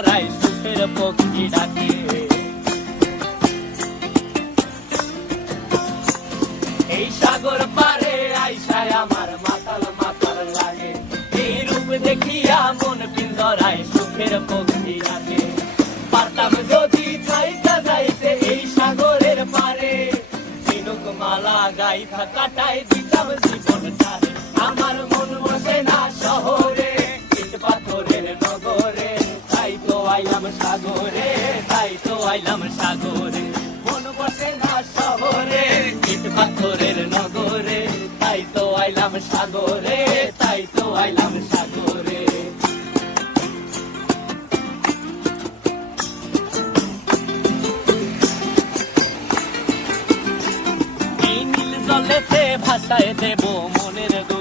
পিঞ্জরায় সুখের পক্ষী ডাকে। এই সাগর পারে আইসায় আমার মাতাল মাতাল লাগে, এই রূপ দেখিয়া মন পিঞ্জরায় সুখের পক্ষী ডাকে। পারতাম যদি থাইকা যাইতে এই সাগরের পারে, ঝিনুক মালা গাইথা কাটায় দিতাম জীবনটারে। আমার মন বসে না শহরে, ইট পাথরের নগরে, তাই তো আইলাম সাগরে, তাই তো আইলাম সাগরে। মন বসে না শহরে, ইট পাথরের নগরে, তাই তো আইলাম সাগরে, তাই তো আইলাম সাগরে। এই নীল জলেতে ভাসায় দেব